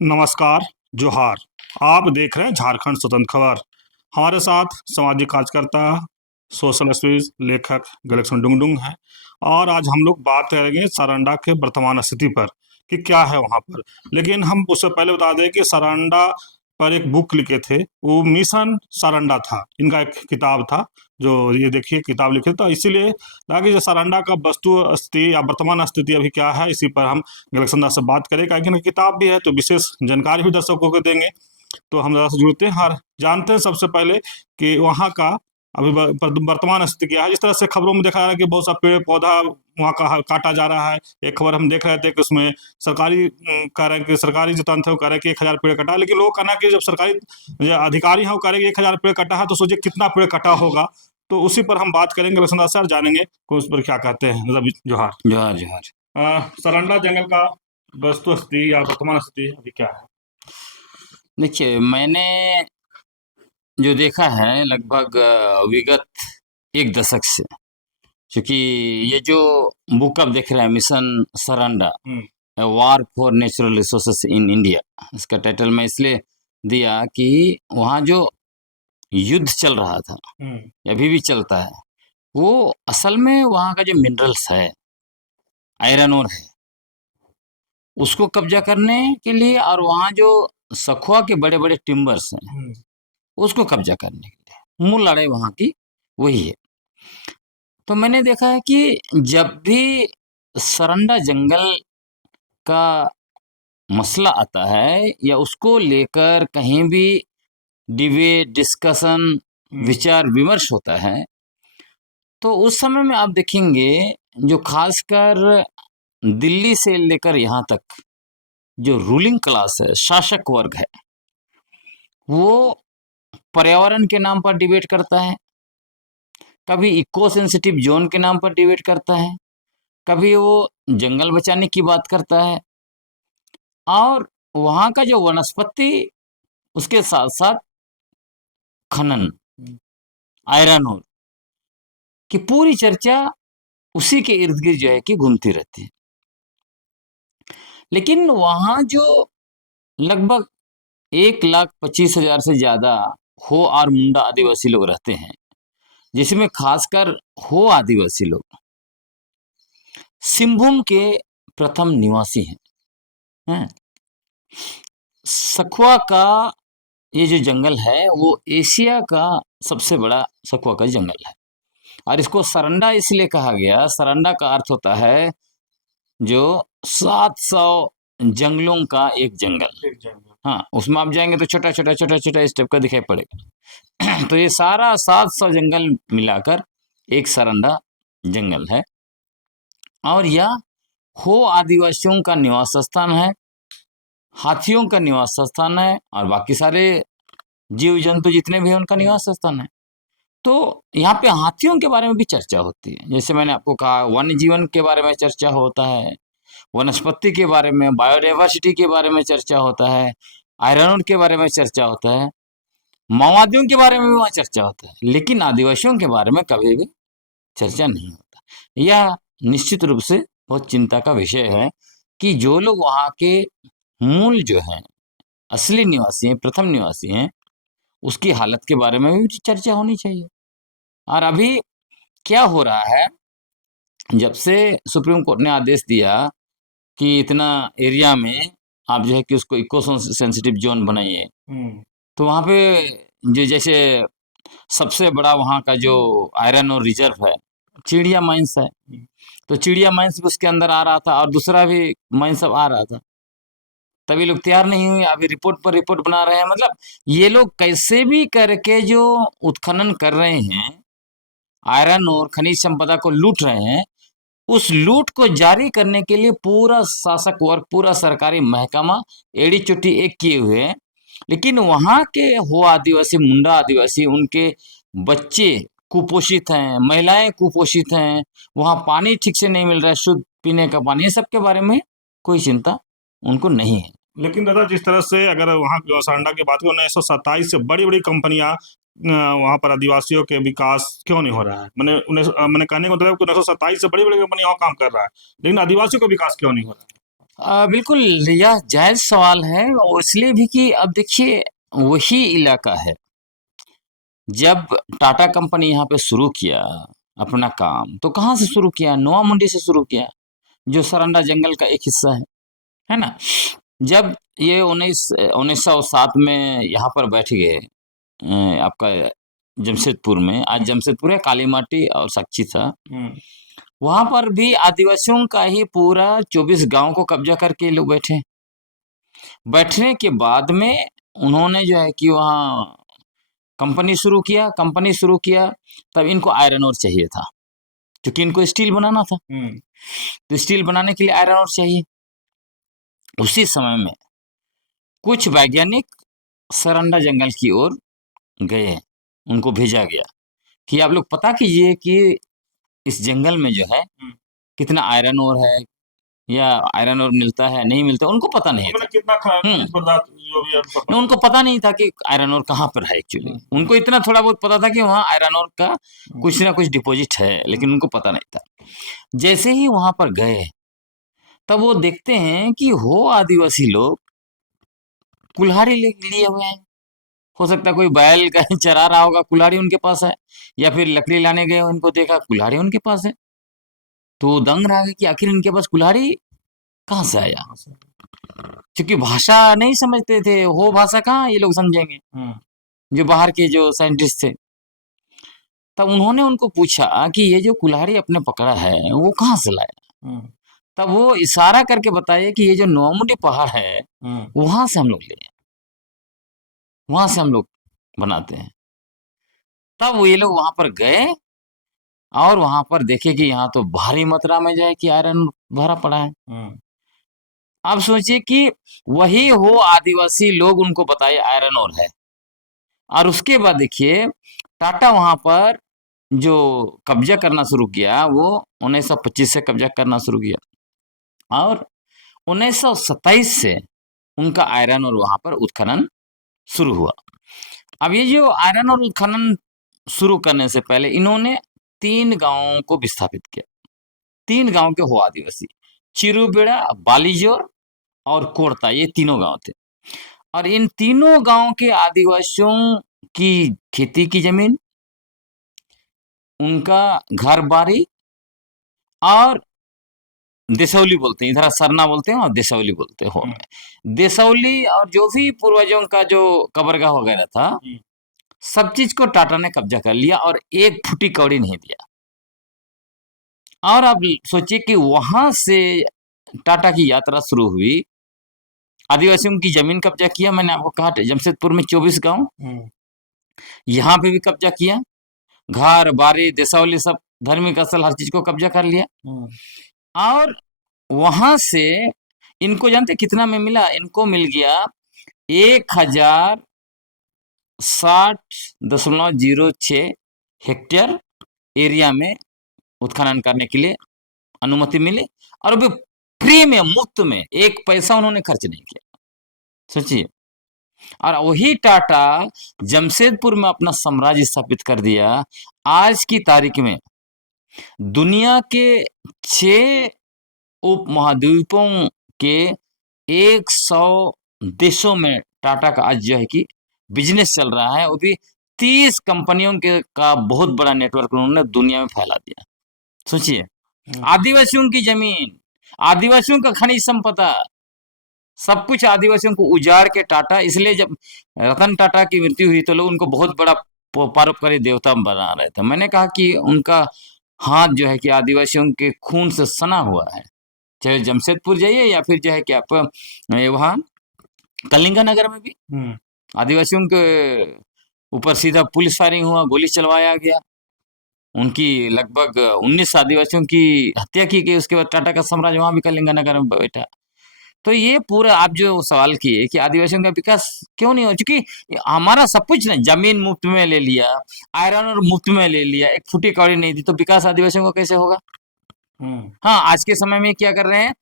नमस्कार, जोहार। आप देख रहे हैं झारखंड स्वतंत्र खबर। हमारे साथ सामाजिक कार्यकर्ता, सोशल एक्टिविस्ट, लेखक गलेक्सन डुंगडुंग हैं और आज हम लोग बात करेंगे सारंडा के वर्तमान स्थिति पर कि क्या है वहाँ पर। लेकिन हम उससे पहले बता दें कि सारंडा पर एक बुक लिखे थे, वो मिशन सारंडा था, इनका एक किताब था। जो ये देखिए किताब लिखे, तो इसीलिए लगा कि जो सारंडा का वस्तु स्थिति या वर्तमान स्थिति अभी क्या है, इसी पर हम गलेक्सन दास से बात करें। क्या कि किताब भी है तो विशेष जानकारी भी दर्शकों को देंगे। तो हम ज़रा से जुड़ते हैं और जानते हैं सबसे पहले कि वहाँ का अभी वर्तमान स्थिति क्या है। जिस तरह से खबरों में देखा जा रहा है कि बहुत सा पेड़ पौधा वहाँ का काटा जा रहा है। एक खबर हम देख रहे थे कि उसमें सरकारी कह रहे हैं कि सरकारी जो तंत्र है वो कह रहे हैं कि 1000 पेड़ कटा, लेकिन लोग कहना है कि जब सरकारी जो अधिकारी है वो कह रहे हैं कि 1000 पेड़ कटा है, तो सोचिए कितना पेड़ कटा होगा। तो उसी पर हम बात करेंगे वसंत सर, जानेंगे कि उस पर क्या कहते हैं। रवि जोहार। जोहार जोहार। सरंडा जंगल का वस्तु स्थिति या वर्तमान स्थिति अभी क्या है? देखिए, मैंने जो देखा है लगभग विगत 1 दशक से, क्योंकि ये जो बुक आप देख रहे हैं mission Saranda, war for natural resources in India, इसका टाइटल मैं इसलिए दिया कि वहाँ जो युद्ध चल रहा था, अभी भी चलता है, वो असल में वहाँ का जो मिनरल्स है, आयरन ओर है, उसको कब्जा करने के लिए, और वहाँ जो सखुआ के बड़े बड़े टिम्बर्स हैं उसको कब्जा करने के लिए मूल लड़ाई वहाँ की वही है। तो मैंने देखा है कि जब भी सरंडा जंगल का मसला आता है या उसको लेकर कहीं भी डिबेट, डिस्कशन, विचार विमर्श होता है, तो उस समय में आप देखेंगे जो खासकर दिल्ली से लेकर यहाँ तक जो रूलिंग क्लास है, शासक वर्ग है, वो पर्यावरण के नाम पर डिबेट करता है, कभी इको सेंसिटिव जोन के नाम पर डिबेट करता है, कभी वो जंगल बचाने की बात करता है, और वहाँ का जो वनस्पति, उसके साथ साथ खनन, आयरन ओर की पूरी चर्चा उसी के इर्द गिर्द जो है कि घूमती रहती है। लेकिन वहाँ जो लगभग 1,25,000 से ज्यादा हो और मुंडा आदिवासी लोग रहते हैं, जिसमें खासकर हो आदिवासी लोग सिंहभूम के प्रथम निवासी हैं। सखुआ का ये जो जंगल है वो एशिया का सबसे बड़ा सखुआ का जंगल है, और इसको सरंडा इसलिए कहा गया, सरंडा का अर्थ होता है जो 700 जंगलों का एक जंगल। हाँ, उसमें आप जाएंगे तो छोटा छोटा छोटा छोटा स्टेप का दिखाई पड़ेगा। तो ये सारा 700 जंगल मिलाकर एक सरंडा जंगल है, और यह हो आदिवासियों का निवास स्थान है, हाथियों का निवास स्थान है, और बाकी सारे जीव जंतु जितने भी हैं उनका निवास स्थान है। तो यहाँ पे हाथियों के बारे में भी चर्चा होती है, जैसे मैंने आपको कहा, वन्य जीवन के बारे में चर्चा होता है, वनस्पति के बारे में, बायोडाइवर्सिटी के बारे में चर्चा होता है, आयरन के बारे में चर्चा होता है, माओवादियों के बारे में भी वहाँ चर्चा होता है, लेकिन आदिवासियों के बारे में कभी भी चर्चा नहीं होता। यह निश्चित रूप से बहुत चिंता का विषय है कि जो लोग वहाँ के मूल जो है असली निवासी हैं, प्रथम निवासी हैं, उसकी हालत के बारे में भी चर्चा होनी चाहिए। और अभी क्या हो रहा है, जब से सुप्रीम कोर्ट ने आदेश दिया कि इतना एरिया में आप जो है कि उसको इको सेंसिटिव जोन बनाइए, तो वहाँ पे जो जैसे सबसे बड़ा वहाँ का जो आयरन और रिजर्व है, चिड़िया माइंस है, तो चिड़िया माइंस भी उसके अंदर आ रहा था, और दूसरा भी माइंस सब आ रहा था। तभी लोग तैयार नहीं हुए, अभी रिपोर्ट पर रिपोर्ट बना रहे हैं। मतलब ये लोग कैसे भी करके जो उत्खनन कर रहे हैं, आयरन और खनिज संपदा को लूट रहे हैं, उस लूट को जारी करने के लिए पूरा शासक वर्ग, पूरा सरकारी महकमा एड़ी चुट्टी एक किए हुए हैं। लेकिन वहाँ के हो आदिवासी, मुंडा आदिवासी, उनके बच्चे कुपोषित हैं, महिलाएं कुपोषित हैं, वहाँ पानी ठीक से नहीं मिल रहा है, शुद्ध पीने का पानी, ये सब के बारे में कोई चिंता उनको नहीं है। लेकिन दादा, जिस तरह से अगर वहाँ सारंडा की बात करें, 1927 से बड़ी बड़ी कंपनियां वहाँ पर आदिवासियों के विकास क्यों नहीं हो रहा है? मैंने कहने का मतलब 1927 से बड़ी बड़ी कंपनी वहाँ काम कर रहा है, लेकिन आदिवासियों का विकास क्यों नहीं हो रहा है? बिल्कुल यह जायज़ सवाल है और इसलिए भी कि अब देखिए वही इलाका है। जब टाटा कंपनी यहाँ पे शुरू किया अपना काम, तो कहाँ से शुरू किया? नोआ मुंडी से शुरू किया, जो सरंडा जंगल का एक हिस्सा है ना? जब ये 1907 में यहाँ पर बैठ गए आपका जमशेदपुर में, आज जमशेदपुर है, काली माटी और साक्षी था। वहाँ पर भी आदिवासियों का ही पूरा 24 गाँव को कब्जा करके ये लोग बैठे। बैठने के बाद में उन्होंने जो है कि वहाँ कंपनी शुरू किया, तब इनको आयरन ओर चाहिए था, क्योंकि इनको स्टील बनाना था। तो स्टील बनाने के लिए आयरन ओर चाहिए। उसी समय में कुछ वैज्ञानिक सरंडा जंगल की ओर गए, उनको भेजा गया कि आप लोग पता कीजिए कि इस जंगल में जो है कितना आयरन ओर है, या आयरन ओर मिलता है नहीं मिलता, उनको पता नहीं था। कितना हम्म। पदार्थ जो भी है सबका उनको पता नहीं था कि आयरन ओर कहाँ पर है एक्चुअली। उनको इतना थोड़ा बहुत पता था कि वहाँ आयरन ओर का कुछ ना कुछ डिपॉजिट है, लेकिन उनको पता नहीं था। जैसे ही वहां पर गए, तब वो देखते हैं कि हो आदिवासी लोग कुल्हाड़ी लिए हुए हैं। हो सकता है कोई बैल कहीं चरा रहा होगा, कुल्हाड़ी उनके पास है, या फिर लकड़ी लाने गए, उनको देखा कुल्हाड़ी उनके पास है। तो वो दंग रह गए कि आखिर इनके पास कुल्हाड़ी कहाँ से आया, क्योंकि भाषा नहीं समझते थे। हो भाषा कहाँ ये लोग समझेंगे, जो बाहर के जो साइंटिस्ट थे। तब उन्होंने उनको पूछा कि ये जो कुल्हाड़ी अपने पकड़ा है वो कहाँ से लाया। तब वो इशारा करके बताइए कि ये जो नौमुंडी पहाड़ है वहां से हम लोग ले, वहां से हम लोग बनाते हैं। तब वो ये लोग वहां पर गए और वहां पर देखे कि यहाँ तो भारी मात्रा में जो है कि आयरन भरा पड़ा है। अब सोचिए कि वही हो आदिवासी लोग उनको बताए आयरन ओर है, और उसके बाद देखिए टाटा वहां पर जो कब्जा करना शुरू किया, वो 1925 से कब्जा करना शुरू किया, और 1927 से उनका आयरन और वहां पर उत्खनन शुरू हुआ। अब ये जो आयरन और उत्खनन शुरू करने से पहले इन्होंने 3 गांवों को विस्थापित किया। 3 गांव के हो आदिवासी, चिरुबेड़ा, बालीजोर और कोड़ता, ये तीनों गांव थे। और इन तीनों गांव के आदिवासियों की खेती की जमीन, उनका घर बारी, और देसौली बोलते हैं, इधर सरना बोलते हैं और देसौली बोलते हैं हो में। देसौली और जो भी पूर्वजों का जो कब्रगाह वगैरह था, सब चीज को टाटा ने कब्जा कर लिया और एक फुटी कौड़ी नहीं दिया। और अब सोचिए कि वहां से टाटा की यात्रा शुरू हुई, आदिवासियों की जमीन कब्जा किया। मैंने आपको कहा जमशेदपुर में 24 गांव, यहाँ पे भी कब्जा किया, घर बारी देसौली सब धार्मिक स्थल हर चीज को कब्जा कर लिया। और वहां से इनको जानते कितना में मिला? इनको मिल गया 1060.06 हेक्टेयर एरिया में उत्खनन करने के लिए अनुमति मिली, और अभी फ्री में, मुफ्त में, एक पैसा उन्होंने खर्च नहीं किया। सोचिए। और वही टाटा जमशेदपुर में अपना साम्राज्य स्थापित कर दिया। आज की तारीख में दुनिया के 6 उपमहाद्वीपों के 100 देशों में टाटा का आज जो है कि बिजनेस चल रहा है, वो भी 30 कंपनियों के का बहुत बड़ा नेटवर्क उन्होंने दुनिया में फैला दिया। सोचिए, आदिवासियों की जमीन, आदिवासियों का खनिज संपदा, सब कुछ आदिवासियों को उजाड़ के टाटा, इसलिए जब रतन टाटा की मृत्यु हुई तो लोग उनको बहुत बड़ा परोपकारी देवता बना रहे थे। मैंने कहा कि उनका हाथ जो है कि आदिवासियों के खून से सना हुआ है। चाहे जमशेदपुर जाइए या फिर जो है कि आप वहाँ कलिंगा नगर में भी आदिवासियों के ऊपर सीधा पुलिस फायरिंग हुआ, गोली चलवाया गया, उनकी लगभग 19 आदिवासियों की हत्या की गई। उसके बाद टाटा का साम्राज्य वहां भी कलिंगा नगर में बैठा। तो ये पूरा आप जो सवाल किए कि आदिवासियों का विकास क्यों नहीं हो, चूंकि हमारा सब कुछ नहीं, जमीन मुफ्त में ले लिया, आयरन और मुफ्त में ले लिया, एक फुटी कौड़ी नहीं दी, तो विकास आदिवासियों का कैसे होगा? हाँ, आज के समय में क्या कर रहे हैं,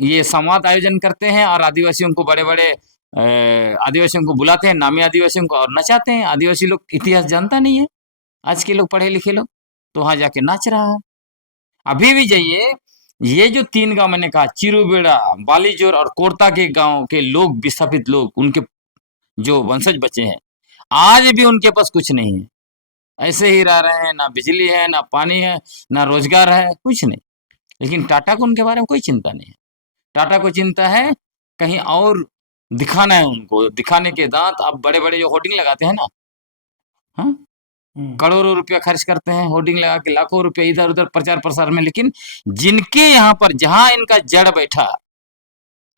ये संवाद आयोजन करते हैं और आदिवासियों को बड़े बड़े आदिवासियों को बुलाते हैं, नामी आदिवासियों को, और नचाते हैं। आदिवासी लोग इतिहास जानता नहीं है, आज के लोग पढ़े लिखे लोग, तो वहां जाके नाच रहा है। अभी भी जाइए ये जो 3 गांव मैंने कहा, चिरुबेड़ा, बालीजोर और कोरता के गांव के लोग, विस्थापित लोग, उनके जो वंशज बचे हैं, आज भी उनके पास कुछ नहीं है, ऐसे ही रह रहे हैं, ना बिजली है, ना पानी है, ना रोजगार है, कुछ नहीं। लेकिन टाटा को उनके बारे में कोई चिंता नहीं है। टाटा को चिंता है कहीं और दिखाना है उनको, दिखाने के दांत। अब बड़े-बड़े जो होर्डिंग लगाते हैं ना, हाँ? करोड़ों रुपया खर्च करते हैं होर्डिंग लगा के, लाखों रुपया इधर-उधर प्रचार प्रसार में, लेकिन जिनके यहाँ पर जहां इनका जड़ बैठा,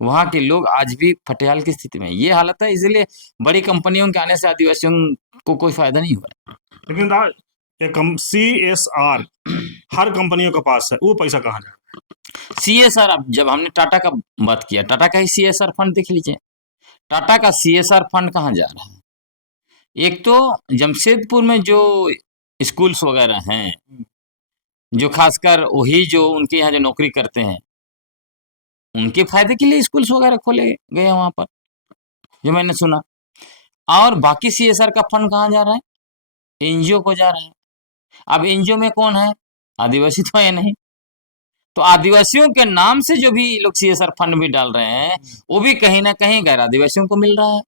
वहां के लोग आज भी फटेहाल की स्थिति में। ये हालत है, इसलिए बड़ी कंपनियों के आने से आदिवासियों को कोई फायदा नहीं हुआ। लेकिन दा ये कम CSR हर कंपनियों के पास है, वो पैसा कहाँ जा रहा है? CSR, अब जब हमने टाटा का बात किया, टाटा का ही CSR फंड देख लीजिए। टाटा का CSR फंड कहाँ जा रहा है? एक तो जमशेदपुर में जो स्कूल्स वगैरह हैं, जो खासकर वही जो उनके यहाँ जो नौकरी करते हैं, उनके फायदे के लिए स्कूल्स वगैरह खोले गए हैं वहां पर, जो मैंने सुना। और बाकी CSR का फंड कहाँ जा रहा है? एनजीओ को जा रहा है। अब एनजीओ में कौन है? आदिवासी तो है नहीं। तो आदिवासियों के नाम से जो भी लोग CSR फंड भी डाल रहे हैं, वो भी कहीं ना कहीं गैर आदिवासियों को मिल रहा है।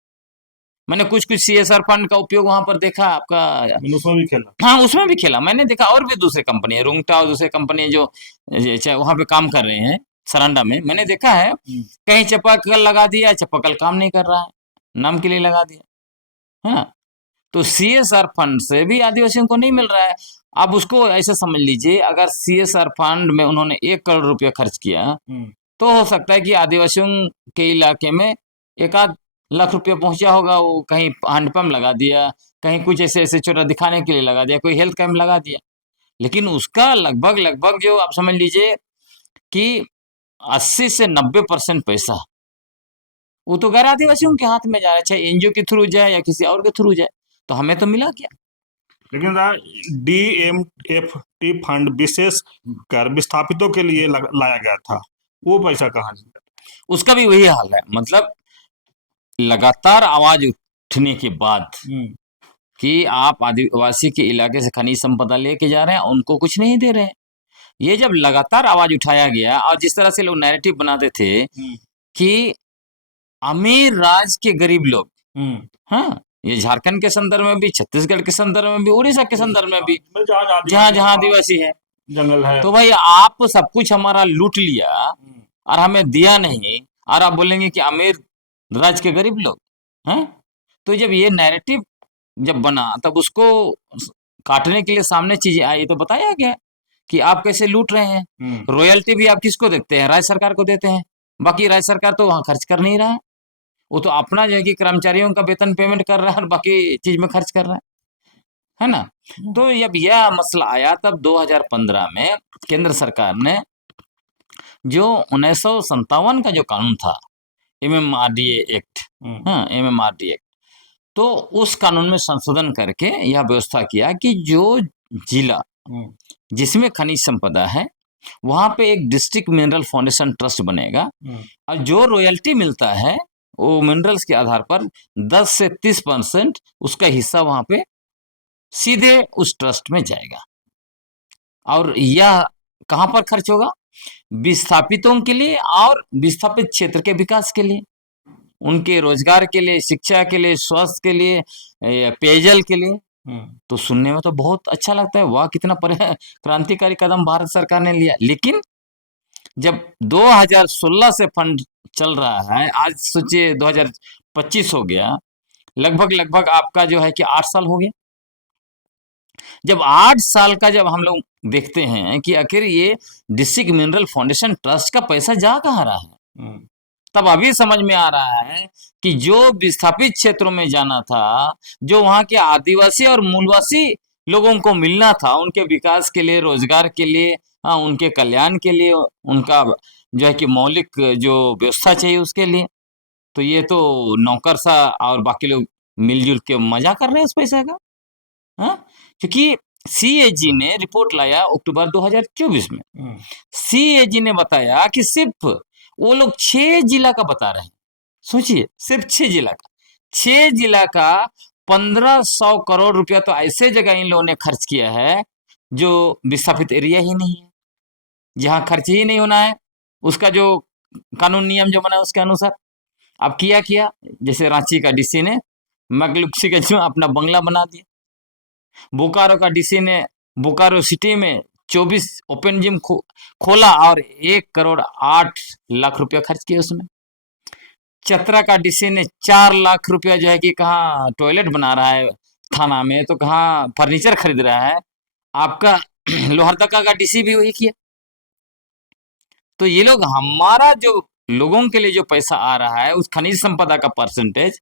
मैंने कुछ कुछ CSR फंड का उपयोग वहां पर देखा आपका। मैंने उसमें भी खेला। हाँ, उसमें भी खेला मैंने देखा। और भी दूसरे कंपनी है, रुंगटा और दूसरे कंपनी जो वहां पे काम कर रहे हैं सरांडा में, मैंने देखा है कहीं चापाकल लगा दिया, चापाकल काम नहीं कर रहा है, नाम के लिए लगा दिया। हाँ, तो CSR फंड से भी आदिवासियों को नहीं मिल रहा है। अब उसको ऐसे समझ लीजिए, अगर CSR फंड में उन्होंने 1 करोड़ रुपया खर्च किया, तो हो सकता है कि आदिवासियों के इलाके में 1 आध लाख रुपया पहुंचा होगा। वो कहीं हैंडपंप लगा दिया, कहीं कुछ ऐसे ऐसे छोटा दिखाने के लिए लगा दिया, कोई हेल्थ कैंप लगा दिया। लेकिन उसका लगभग लगभग जो आप समझ लीजिए कि 80 से 90% पैसा वो तो गैर आदिवासियों के हाथ में जा रहा है, चाहे एनजीओ के थ्रू जाए या किसी और के थ्रू जाए। तो हमें तो मिला क्या? लेकिन DMFT फंड विशेष कर विस्थापितों के लिए लाया गया था, वो पैसा कहाँ गया? उसका भी वही हाल है। मतलब लगातार आवाज उठने के बाद कि आप आदिवासी के इलाके से खनिज संपदा लेके जा रहे हैं, उनको कुछ नहीं दे रहे हैं। ये जब लगातार आवाज उठाया गया, और जिस तरह से लोग नैरेटिव बनाते थे कि अमीर राज के गरीब लोग, हाँ, ये झारखंड के संदर्भ में भी, छत्तीसगढ़ के संदर्भ में भी, उड़ीसा के संदर्भ में भी, जहाँ जहाँ आदिवासी है, जंगल है, तो भाई आप सब कुछ हमारा लूट लिया और हमें दिया नहीं, और आप बोलेंगे कि अमीर राज के गरीब लोग हैं। तो जब ये नैरेटिव जब बना, तब उसको काटने के लिए सामने चीजें आई, तो बताया गया कि आप कैसे लूट रहे हैं। रॉयल्टी भी आप किसको देते हैं? राज्य सरकार को देते हैं। बाकी राज्य सरकार तो वहां खर्च कर नहीं रहा है, वो तो अपना जो है कि कर्मचारियों का वेतन पेमेंट कर रहा है और बाकी चीज में खर्च कर रहा है ना। तो जब यह मसला आया, तब 2015 में केंद्र सरकार ने जो 1957 का जो कानून था, MMRDA एक्ट, हाँ, MMRDA एक्ट, तो उस कानून में संशोधन करके यह व्यवस्था किया कि जो जिला जिसमें खनिज संपदा है, वहां पे एक डिस्ट्रिक्ट मिनरल फाउंडेशन ट्रस्ट बनेगा, और जो रॉयल्टी मिलता है वो मिनरल्स के आधार पर 10 से 30% उसका हिस्सा वहां पे सीधे उस ट्रस्ट में जाएगा। और यह कहां पर खर्च होगा? विस्थापितों के लिए और विस्थापित क्षेत्र के विकास के लिए, उनके रोजगार के लिए, शिक्षा के लिए, स्वास्थ्य के लिए, पेयजल के लिए। तो सुनने में तो बहुत अच्छा लगता है, वाह कितना क्रांतिकारी कदम भारत सरकार ने लिया। लेकिन जब 2016 से फंड चल रहा है, आज सोचिए 2025 हो गया, लगभग लगभग आपका जो है कि 8 साल हो गया। जब 8 साल का जब हम लोग देखते हैं कि आखिर ये डिस्ट्रिक्ट मिनरल फाउंडेशन ट्रस्ट का पैसा जा कहाँ रहा है, तब अभी समझ में आ रहा है कि जो विस्थापित क्षेत्रों में जाना था, जो वहां के आदिवासी और मूलवासी लोगों को मिलना था, उनके विकास के लिए, रोजगार के लिए, हाँ, उनके कल्याण के लिए, उनका जो है कि मौलिक जो व्यवस्था चाहिए उसके लिए, तो ये तो नौकरसा और बाकी लोग मिलजुल के मजा कर रहे हैं उस पैसे का। हाँ, क्योंकि CAG ने रिपोर्ट लाया अक्टूबर 2024 में। CAG ने बताया कि सिर्फ वो लोग 6 जिला का बता रहे हैं। सोचिए, सिर्फ 6 जिला का, 6 जिला का 1500 करोड़ रुपया तो ऐसे जगह इन लोगों ने खर्च किया है जो विस्थापित एरिया ही नहीं है। जहाँ खर्च ही नहीं होना है, उसका जो कानून नियम जो बना है उसके अनुसार। अब किया जैसे रांची का डीसी ने मैक्लुस्कीगंज में अपना बंगला बना दिया, बोकारो का डीसी ने बोकारो सिटी में 24 ओपन जिम खोला और 1 करोड़ 8 लाख रुपया खर्च किया उसमें। चतरा का डीसी ने 4 लाख रुपया जो है कि कहाँ टॉयलेट बना रहा है थाना में, तो कहाँ फर्नीचर खरीद रहा है। आपका लोहरदगा का डीसी भी वही किया। तो ये लोग हमारा जो लोगों के लिए जो पैसा आ रहा है उस खनिज संपदा का परसेंटेज,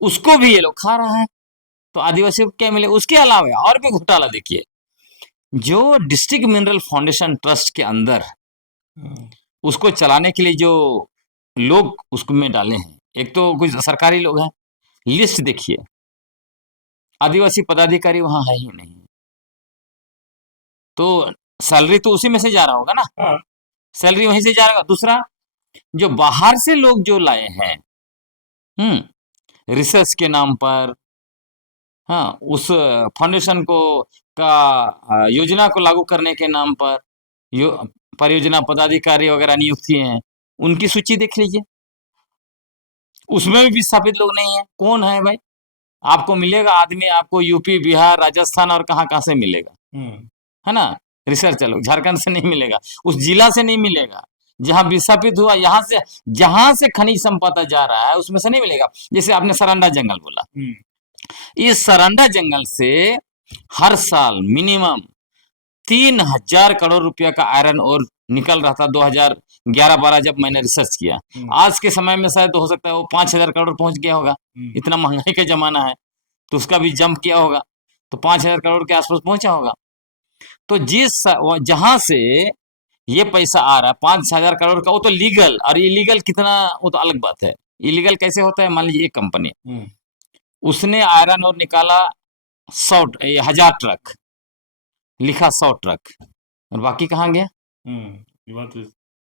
उसको भी ये लोग खा रहा है। तो आदिवासियों को क्या मिले? उसके अलावा और भी घोटाला देखिए, जो डिस्ट्रिक्ट मिनरल फाउंडेशन ट्रस्ट के अंदर उसको चलाने के लिए जो लोग उसको में डाले हैं, एक तो कुछ सरकारी लोग हैं, लिस्ट देखिए, आदिवासी पदाधिकारी वहां है ही नहीं। तो सैलरी तो उसी में से जा रहा होगा ना, हाँ। सैलरी वहीं से जा रहा होगा। दूसरा, जो बाहर से लोग जो लाए हैं रिसर्च के नाम पर, हाँ, उस फाउंडेशन को का योजना को लागू करने के नाम पर यो परियोजना पदाधिकारी वगैरह नियुक्त किए हैं, उनकी सूची देख लीजिए, उसमें भी विस्थापित लोग नहीं है। कौन है भाई? आपको मिलेगा आदमी, आपको यूपी, बिहार, राजस्थान और कहाँ से मिलेगा, है ना? रिसर्च लोग झारखंड से नहीं मिलेगा, उस जिला से नहीं मिलेगा जहां विस्थापित हुआ, यहाँ से जहां से खनिज संपदा जा रहा है उसमें से नहीं मिलेगा। जैसे आपने सरंडा जंगल बोला, इस सरंडा जंगल से हर साल मिनिमम 3,000 करोड़ रुपया का आयरन और निकल रहा था 2011-12 जब मैंने रिसर्च किया। आज के समय में शायद हो सकता है वो 5,000 करोड़ पहुंच गया होगा, इतना महंगाई का जमाना है तो उसका भी जंप किया होगा, तो 5,000 करोड़ के आसपास पहुंचा होगा। तो जहां से ये पैसा आ रहा है 5,000 करोड़ का, वो तो लीगल, और इलीगल कितना वो तो अलग बात है। इलीगल कैसे होता है? मान लीजिए एक कंपनी उसने आयरन और निकाला 1,000 ट्रक, लिखा 100 ट्रक, और बाकी कहाँ गया?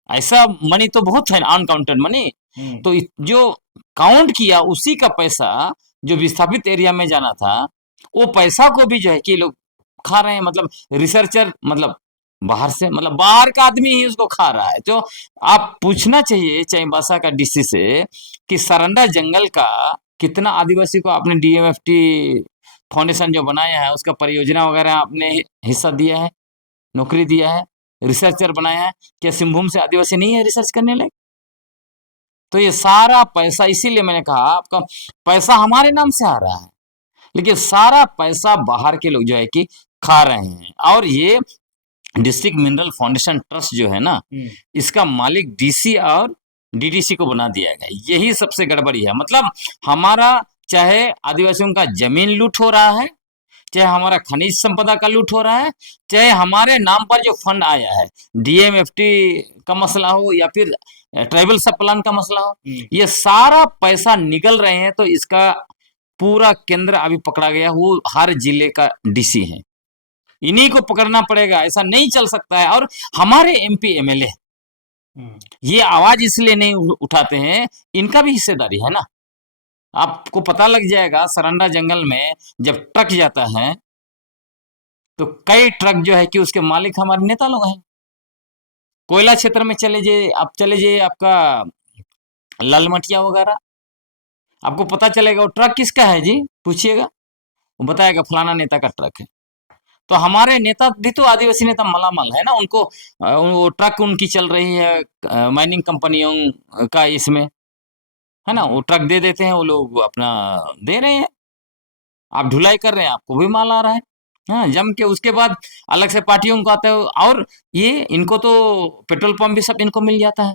ऐसा मनी तो बहुत है, अनकाउंटेड मनी। तो जो काउंट किया उसी का पैसा जो विस्थापित एरिया में जाना था, वो पैसा को भी जो है कि लोग खा रहे हैं। मतलब रिसर्चर, मतलब बाहर से, मतलब बाहर का आदमी ही उसको खा रहा है। तो आप पूछना चाहिए चाईबासा का डीसी से कि सरंडा जंगल का कितना आदिवासी को आपने डीएमएफटी फाउंडेशन जो बनाया है उसका परियोजना वगैरह आपने हिस्सा दिया है, नौकरी दिया है, रिसर्चर बनाया है? क्या सिंहभूम से आदिवासी नहीं है रिसर्च करने लायक? तो ये सारा पैसा, इसीलिए मैंने कहा आपका पैसा हमारे नाम से आ रहा है, लेकिन सारा पैसा बाहर के लोग जो है कि खा रहे हैं। और ये डिस्ट्रिक्ट मिनरल फाउंडेशन ट्रस्ट जो है ना, इसका मालिक डीसी और डीडीसी को बना दिया गया। यही सबसे गड़बड़ी है। मतलब हमारा चाहे आदिवासियों का जमीन लूट हो रहा है, चाहे हमारा खनिज संपदा का लूट हो रहा है, चाहे हमारे नाम पर जो फंड आया है डीएमएफटी का मसला हो या फिर ट्राइबल सब प्लान का मसला हो, ये सारा पैसा निकल रहे हैं। तो इसका पूरा केंद्र अभी पकड़ा गया, वो हर जिले का डीसी है, इन्हीं को पकड़ना पड़ेगा, ऐसा नहीं चल सकता है। और हमारे एमपी एमएलए ये आवाज इसलिए नहीं उठाते हैं, इनका भी हिस्सेदारी है ना। आपको पता लग जाएगा सरंडा जंगल में जब ट्रक जाता है तो कई ट्रक जो है कि उसके मालिक हमारे नेता लोग हैं। कोयला क्षेत्र में चले जाइए आपका लालमटिया वगैरह, आपको पता चलेगा वो ट्रक किसका है जी, पूछिएगा, वो बताएगा फलाना नेता का ट्रक है। तो हमारे नेता भी तो आदिवासी नेता मालामाल है ना, उनको वो ट्रक उनकी चल रही है माइनिंग कंपनियों का, इसमें है ना, वो ट्रक दे देते हैं, वो लोग अपना दे रहे हैं, आप ढुलाई कर रहे हैं, आपको भी माल आ रहा है। हाँ, जम के उसके बाद अलग से पार्टियों को आता है, और ये इनको तो पेट्रोल पंप भी सब इनको मिल जाता है।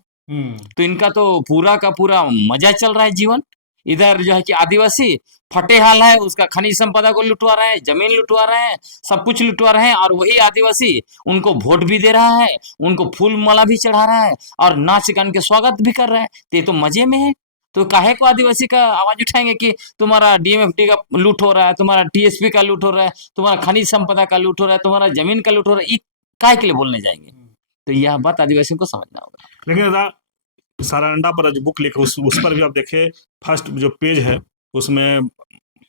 तो इनका तो पूरा का पूरा मजा चल रहा है जीवन। इधर जो है कि आदिवासी फटे हाल है, उसका खनिज संपदा को लुटवा रहे हैं, जमीन लुटवा रहे हैं, सब कुछ लुटवा रहे हैं, और वही आदिवासी उनको वोट भी दे रहा है, उनको फूल माला भी चढ़ा रहा है, और नाच गान के स्वागत भी कर रहे हैं। तो ये तो मजे में है। तो काहे को आदिवासी का आवाज उठाएंगे कि तुम्हारा डीएमएफटी का लूट हो रहा है, तुम्हारा टीएसपी का लूट हो रहा है, तुम्हारा खनिज संपदा का लूट हो रहा है, तुम्हारा जमीन का लूट हो रहा है, काहे के लिए बोलने जाएंगे? तो यह बात आदिवासियों को समझना होगा। लेकिन दादा सरंडा पर जो बुक लिखे उस पर भी आप देखे, फर्स्ट जो पेज है उसमें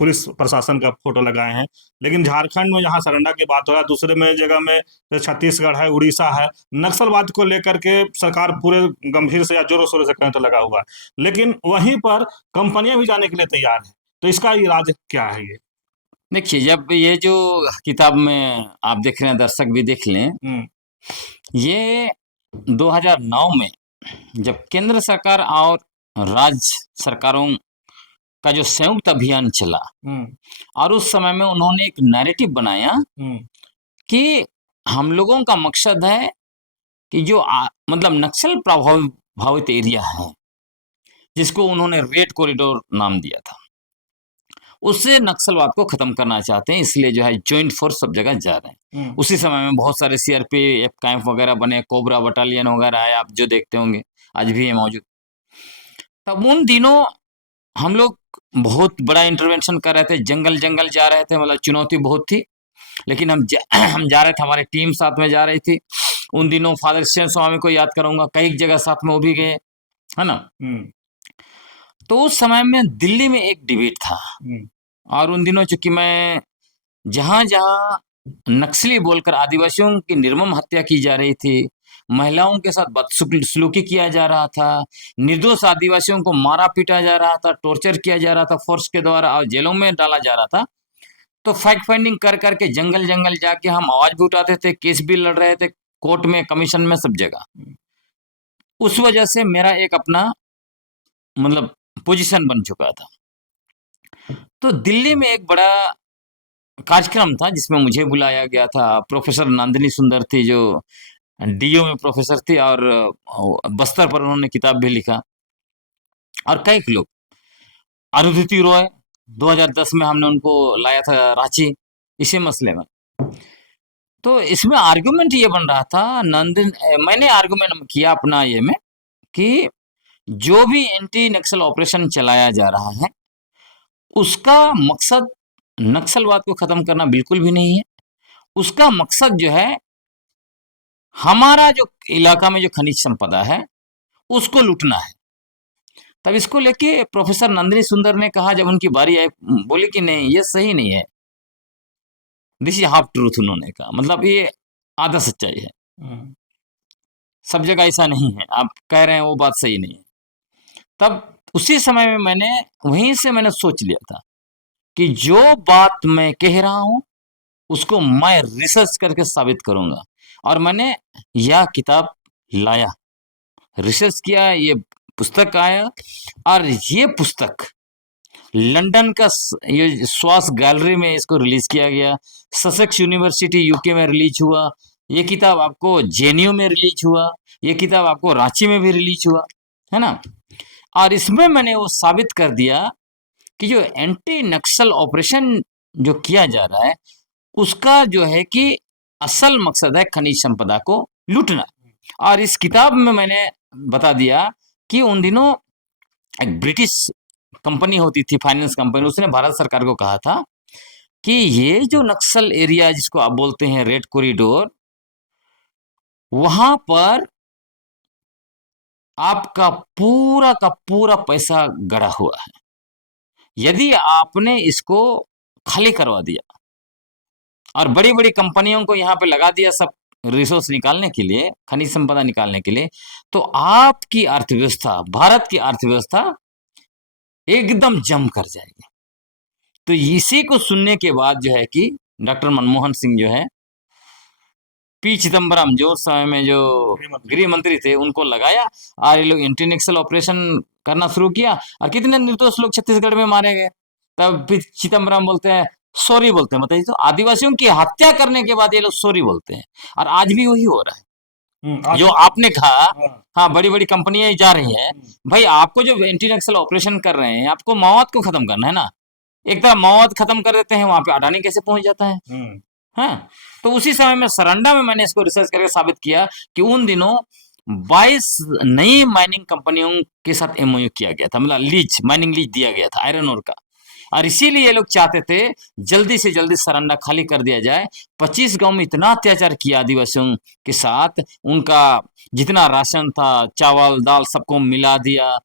पुलिस प्रशासन का फोटो लगाए हैं। लेकिन झारखंड में जहाँ सरंडा की बात हो रहा है, दूसरे में जगह में जैसे छत्तीसगढ़ है, उड़ीसा है, नक्सलवाद को लेकर के सरकार पूरे गंभीर से या जोरों शोरों से कहें तो लगा हुआ है। लेकिन वहीं पर कंपनियां भी जाने के लिए तैयार है। तो इसका इलाज क्या है ये? देखिए, जब ये जो किताब में आप देख रहे हैं, दर्शक भी देख लें, हम्म। ये 2009 में जब केंद्र सरकार और राज्य सरकारों का जो संयुक्त अभियान चला, हम्म। और उस समय में उन्होंने एक नैरेटिव बनाया हम्म। कि हम लोगों का मकसद है कि जो मतलब नक्सल प्रभावित एरिया है, जिसको उन्होंने रेड कॉरिडोर नाम दिया था, उससे नक्सलवाद को खत्म करना चाहते हैं। इसलिए जो है ज्वाइंट फोर्स सब जगह जा रहे हैं। उसी समय में बहुत सारे सीआरपीएफ कैंप वगैरह बने, कोबरा बटालियन वगैरह आए, आप जो देखते होंगे आज भी है मौजूद। तब उन दिनों हम लोग बहुत बड़ा इंटरवेंशन कर रहे थे, जंगल जंगल जा रहे थे, मतलब चुनौती बहुत थी। लेकिन हम जा रहे थे, हमारी टीम साथ में जा रही थी। उन दिनों फादर श्याम स्वामी को याद करूंगा, कई जगह साथ में वो भी गए, है ना। तो उस समय में दिल्ली में एक डिबेट था, और उन दिनों चूंकि मैं जहां जहां नक्सली बोलकर आदिवासियों की निर्मम हत्या की जा रही थी, महिलाओं के साथ बदसलूकी किया जा रहा था, निर्दोष आदिवासियों को मारा पीटा जा रहा था, टॉर्चर किया जा रहा था फोर्स के द्वारा, और जेलों में डाला जा रहा था, तो फैक्ट फाइंडिंग कर करके जंगल जंगल जाके हम आवाज भी उठाते थे, केस भी लड़ रहे थे, कोर्ट में, कमीशन में, सब जगह। उस वजह से मेरा एक अपना मतलब पोजीशन बन चुका था। तो दिल्ली में एक बड़ा कार्यक्रम था जिसमें मुझे बुलाया गया था। प्रोफेसर नंदिनी सुंदर थी, जो डीयू में प्रोफेसर थी, और बस्तर पर उन्होंने किताब भी लिखा, और कई लोग। अरुंधति रॉय 2010 में हमने उनको लाया था रांची इसी मसले में। तो इसमें आर्गुमेंट ये बन रहा था, मैंने आर्गुमेंट किया अपना ये में कि जो भी एंटी नक्सल ऑपरेशन चलाया जा रहा है, उसका मकसद नक्सलवाद को खत्म करना बिल्कुल भी नहीं है। उसका मकसद जो है, हमारा जो इलाका में जो खनिज संपदा है उसको लूटना है। तब इसको लेके प्रोफेसर नंदिनी सुंदर ने कहा, जब उनकी बारी आई, बोली कि नहीं, ये सही नहीं है, दिस इज हाफ ट्रूथ। उन्होंने कहा, मतलब ये आधा सच्चाई है, सब जगह ऐसा नहीं है, आप कह रहे हैं वो बात सही नहीं है। तब उसी समय में वहीं से मैंने सोच लिया था कि जो बात मैं कह रहा हूं उसको मैं रिसर्च करके साबित करूंगा। और मैंने यह किताब लाया, रिसर्च किया, ये पुस्तक आया, और ये पुस्तक लंदन का ये स्वास गैलरी में इसको रिलीज किया गया, ससेक्स यूनिवर्सिटी यूके में रिलीज हुआ, ये किताब आपको जेएनयू में रिलीज हुआ, ये किताब आपको रांची में भी रिलीज हुआ, है ना। और इसमें मैंने वो साबित कर दिया कि जो एंटी नक्सल ऑपरेशन जो किया जा रहा है, उसका जो है कि असल मकसद है खनिज संपदा को लूटना। और इस किताब में मैंने बता दिया कि उन दिनों एक ब्रिटिश कंपनी होती थी, फाइनेंस कंपनी, उसने भारत सरकार को कहा था कि ये जो नक्सल एरिया जिसको आप बोलते हैं रेड कॉरिडोर, वहां पर आपका पूरा का पूरा पैसा गड़ा हुआ है। यदि आपने इसको खाली करवा दिया और बड़ी बड़ी कंपनियों को यहाँ पे लगा दिया सब रिसोर्स निकालने के लिए, खनिज संपदा निकालने के लिए, तो आपकी अर्थव्यवस्था, भारत की अर्थव्यवस्था एकदम जम कर जाएगी। तो इसी को सुनने के बाद जो है कि डॉक्टर मनमोहन सिंह जो है, पी चिदम्बरम जो उस समय में जो गृह मंत्री थे, उनको लगाया, और ये लोग एंटी नक्सल ऑपरेशन करना शुरू किया, और कितने निर्दोष लोग छत्तीसगढ़ में मारे गए। तब पी चिदम्बरम बोलते हैं, सॉरी बोलते हैं, बताइए, तो आदिवासियों की हत्या करने के बाद ये लोग सॉरी बोलते हैं। और आज भी वही हो रहा है जो आपने कहा। हाँ, बड़ी बड़ी कंपनियां जा रही हैं। भाई, आपको जो एंटी नक्सल ऑपरेशन कर रहे हैं, आपको माओवाद को खत्म करना है ना। एक तरफ माओवाद खत्म कर देते हैं, वहां पे अडानी कैसे पहुंच जाता है। हाँ, तो उसी समय में सरंडा में मैंने इसको रिसर्च करके साबित किया कि उन दिनों 22 नई माइनिंग कंपनियों के साथ एमओयू किया गया था, मतलब लीज, माइनिंग लीज दिया गया था आयरन ओर का। और इसीलिए ये लोग चाहते थे जल्दी से जल्दी सरंडा खाली कर दिया जाए। 25 गांव में इतना अत्याचार किया आदिवासियों के साथ, उनका जितना राशन था, चावल दाल, सबको मिला दिया,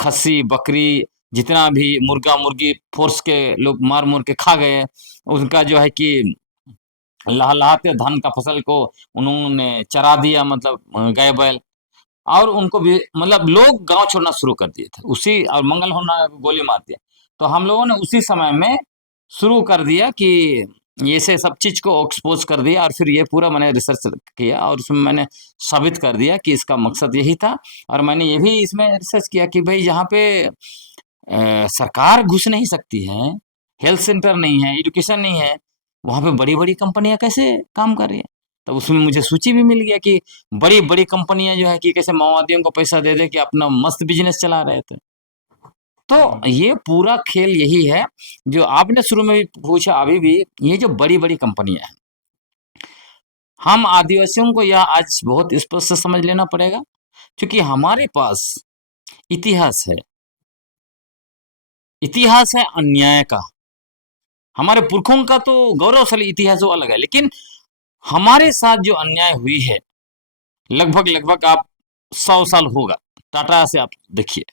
खस्सी बकरी जितना भी मुर्गा मुर्गी फोर्स के लोग मार मुर के खा गए, उनका जो है कि लहलहाते धान का फसल को उन्होंने चरा दिया, मतलब गाय बैल, और उनको भी मतलब लोग गांव छोड़ना शुरू कर दिए थे उसी, और मंगल होना गोली मार दिया। तो हम लोगों ने उसी समय में शुरू कर दिया कि ये से सब चीज को एक्सपोज कर दिया, और फिर ये पूरा मैंने रिसर्च किया और उसमें मैंने साबित कर दिया कि इसका मकसद यही था। और मैंने ये भी इसमें रिसर्च किया कि भाई जहाँ पे सरकार घुस नहीं सकती है, हेल्थ सेंटर नहीं है, एजुकेशन नहीं है, वहाँ पे बड़ी-बड़ी कंपनियाँ कैसे काम कर रही हैं? तो उसमें मुझे सूची भी मिल गया कि बड़ी-बड़ी कंपनियाँ जो है कि कैसे माओवादियों को पैसा दे दे के अपना मस्त बिजनेस चला रहे थे। तो ये पूरा खेल यही है, जो आपने शुरू में भी पूछा, अभी भी ये जो बड़ी-बड़ी कंपनियाँ हैं, हम आदिवासियों को यह आज बहुत स्पष्ट से समझ लेना पड़ेगा, क्योंकि हमारे पास इतिहास है। इतिहास है अन्याय का। हमारे पुरखों का तो गौरवशाली इतिहास वो अलग है, लेकिन हमारे साथ जो अन्याय हुई है, लगभग आप 100 साल होगा। टाटा से आप देखिए,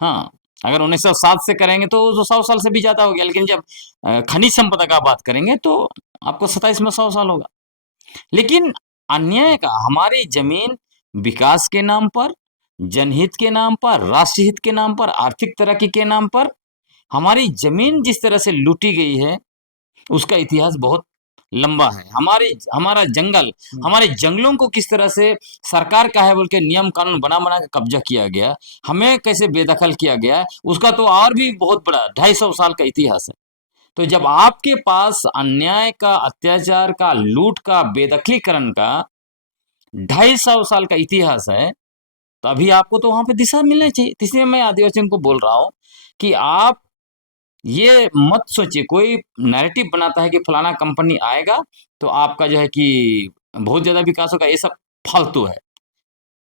हाँ, अगर 1907 से करेंगे तो 100 साल से भी ज्यादा हो गया, लेकिन जब खनिज संपदा का बात करेंगे तो आपको 27 में 100 साल होगा। लेकिन अन्याय का, हमारी जमीन विकास के नाम पर, जनहित के नाम पर, राष्ट्रहित के नाम पर, आर्थिक तरक्की के नाम पर हमारी जमीन जिस तरह से लूटी गई है, उसका इतिहास बहुत लंबा है। हमारा जंगल, हमारे जंगलों को किस तरह से सरकार का है बोल के नियम कानून बना बना के कब्जा किया गया, हमें कैसे बेदखल किया गया, उसका तो और भी बहुत बड़ा 250 साल का इतिहास है। तो जब आपके पास अन्याय का, अत्याचार का, लूट का, बेदखलीकरण का 250 साल का इतिहास है, तो अभी आपको तो वहां पे दिशा मिलनी चाहिए। तो इसलिए मैं आदिवासियों को बोल रहा हूँ कि आप ये मत सोचिए, कोई नैरेटिव बनाता है कि फलाना कंपनी आएगा तो आपका जो है कि बहुत ज्यादा विकास होगा, ये सब फालतू है।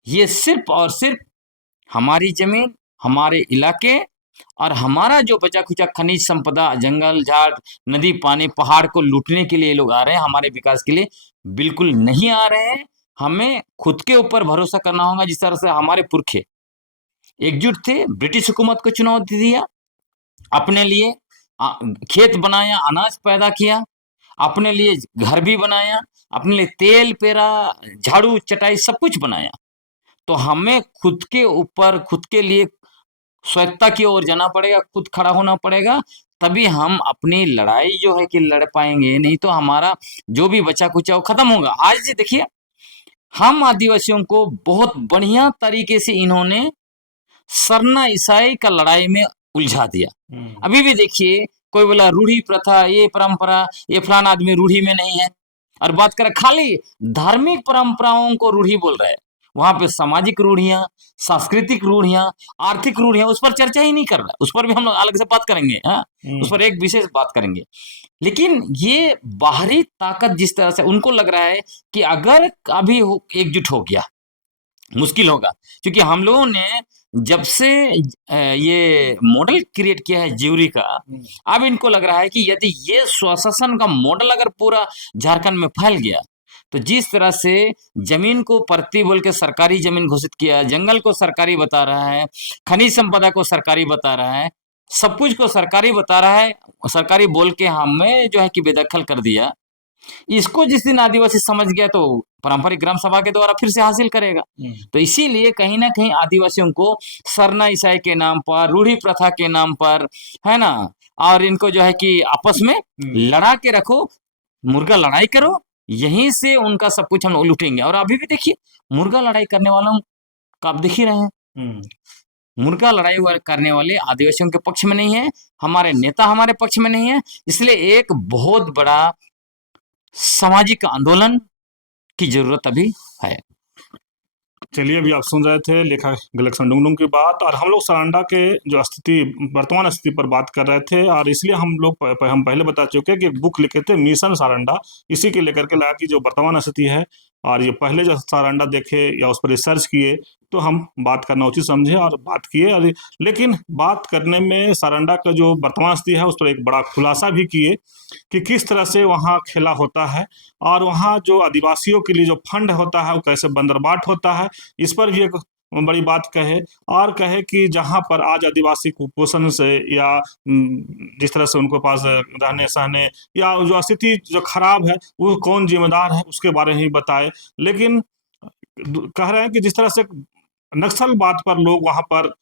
ये सिर्फ और सिर्फ हमारी जमीन, हमारे इलाके और हमारा जो बचा खुचा खनिज संपदा, जंगल झाड़, नदी पानी, पहाड़ को लूटने के लिए ये लोग आ रहे हैं, हमारे विकास के लिए बिल्कुल नहीं आ रहे हैं। हमें खुद के ऊपर भरोसा करना होगा, जिस तरह से हमारे पुरखे एकजुट थे, ब्रिटिश हुकूमत को चुनौती दिया, अपने लिए खेत बनाया, अनाज पैदा किया, अपने लिए घर भी बनाया, अपने लिए तेल पेरा, झाड़ू चटाई सब कुछ बनाया। तो हमें खुद के ऊपर, खुद के लिए स्वायत्ता की ओर जाना पड़ेगा, खुद खड़ा होना पड़ेगा, तभी हम अपनी लड़ाई जो है कि लड़ पाएंगे। नहीं तो हमारा जो भी बचा कुचा वो खत्म होगा। आज देखिए, हम आदिवासियों को बहुत बढ़िया तरीके से इन्होंने सरना ईसाई का लड़ाई में उलझा दिया। अभी भी देखिए, कोई बोला रूढ़ी प्रथा, ये परंपरा, ये फलाना आदमी रूढ़ी में नहीं है, और बात करें खाली धार्मिक परंपराओं को रूढ़ी बोल रहे हैं। वहां पे सामाजिक रूढ़ियां, सांस्कृतिक रूढ़ियां, आर्थिक रूढ़ियां, उस पर चर्चा ही नहीं कर रहा। उस पर भी हम लोग अलग से बात करेंगे, हाँ, उस पर एक विशेष बात करेंगे। लेकिन ये बाहरी ताकत जिस तरह से उनको लग रहा है कि अगर अभी एकजुट हो गया, मुश्किल होगा, क्योंकि हम लोगों ने जब से ये मॉडल क्रिएट किया है ज्यूरी का, अब इनको लग रहा है कि यदि ये स्वशासन का मॉडल अगर पूरा झारखंड में फैल गया, तो जिस तरह से जमीन को परती बोल के सरकारी जमीन घोषित किया, जंगल को सरकारी बता रहा है, खनिज संपदा को सरकारी बता रहा है, सब कुछ को सरकारी बता रहा है, सरकारी बोल के हमें जो है कि बेदखल कर दिया। इसको जिस दिन आदिवासी समझ गया तो पारंपरिक ग्राम सभा के द्वारा फिर से हासिल करेगा। तो इसीलिए कहीं ना कहीं आदिवासियों को सरना ईसाई के नाम पर, रूढ़ी प्रथा के नाम पर, है ना, और इनको जो है कि आपस में लड़ा के रखो, मुर्गा लड़ाई करो, यहीं से उनका सब कुछ हम लूटेंगे। और अभी भी देखिए, मुर्गा लड़ाई करने वालों का आप देख ही रहे हैं, मुर्गा लड़ाई करने वाले आदिवासियों के पक्ष में नहीं है, हमारे नेता हमारे पक्ष में नहीं है। इसलिए एक बहुत बड़ा सामाजिक आंदोलन की जरूरत अभी है। चलिए, अभी आप सुन रहे थे लेखक गलेक्सन डुंगडुंग की बात, और हम लोग सारंडा के जो स्थिति, वर्तमान स्थिति पर बात कर रहे थे। और इसलिए हम पहले बता चुके कि एक बुक लिखे थे मिशन सारंडा, इसी के लेकर के लगा कि जो वर्तमान स्थिति है, और ये पहले जो सारंडा देखे या उस पर रिसर्च किए, तो हम बात करना उचित समझे और बात किए। और लेकिन बात करने में सारंडा का जो वर्तमान स्थिति है, उस पर एक बड़ा खुलासा भी किए कि किस तरह से वहाँ खेला होता है, और वहाँ जो आदिवासियों के लिए जो फंड होता है वो कैसे बंदरबाट होता है, इस पर भी एक बड़ी बात कहे, और कहे कि जहाँ पर आज आदिवासी कुपोषण से या जिस तरह से उनके पास रहने सहने या जो स्थिति जो खराब है वो कौन जिम्मेदार है उसके बारे में ही बताए। लेकिन कह रहे हैं कि जिस तरह से नक्सलवाद पर लोग वहाँ पर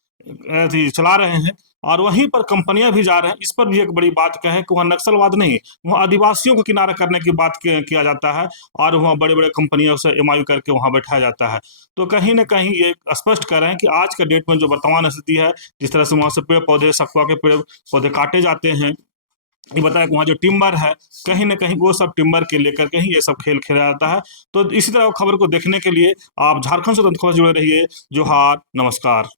चला रहे हैं और वहीं पर कंपनियां भी जा रहे हैं, इस पर भी एक बड़ी बात कहे कि वहाँ नक्सलवाद नहीं, वहाँ आदिवासियों को किनारा करने की बात किया जाता है और वहाँ बड़े बड़े कंपनियों से एमओयू करके वहाँ बैठाया जाता है। तो कहीं ना कहीं ये स्पष्ट कर रहे हैं कि आज के डेट में जो वर्तमान स्थिति है, जिस तरह से वहाँ से पेड़ पौधे सखुआ के पेड़ पौधे काटे जाते हैं, ये बताया कि वहाँ जो टिम्बर है कहीं ना कहीं वो सब टिम्बर के लेकर के ही ये सब खेल खेला जाता है। तो इसी तरह खबर को देखने के लिए आप झारखंड स्वतंत्र खबर से जुड़े रहिए। जोहार, नमस्कार।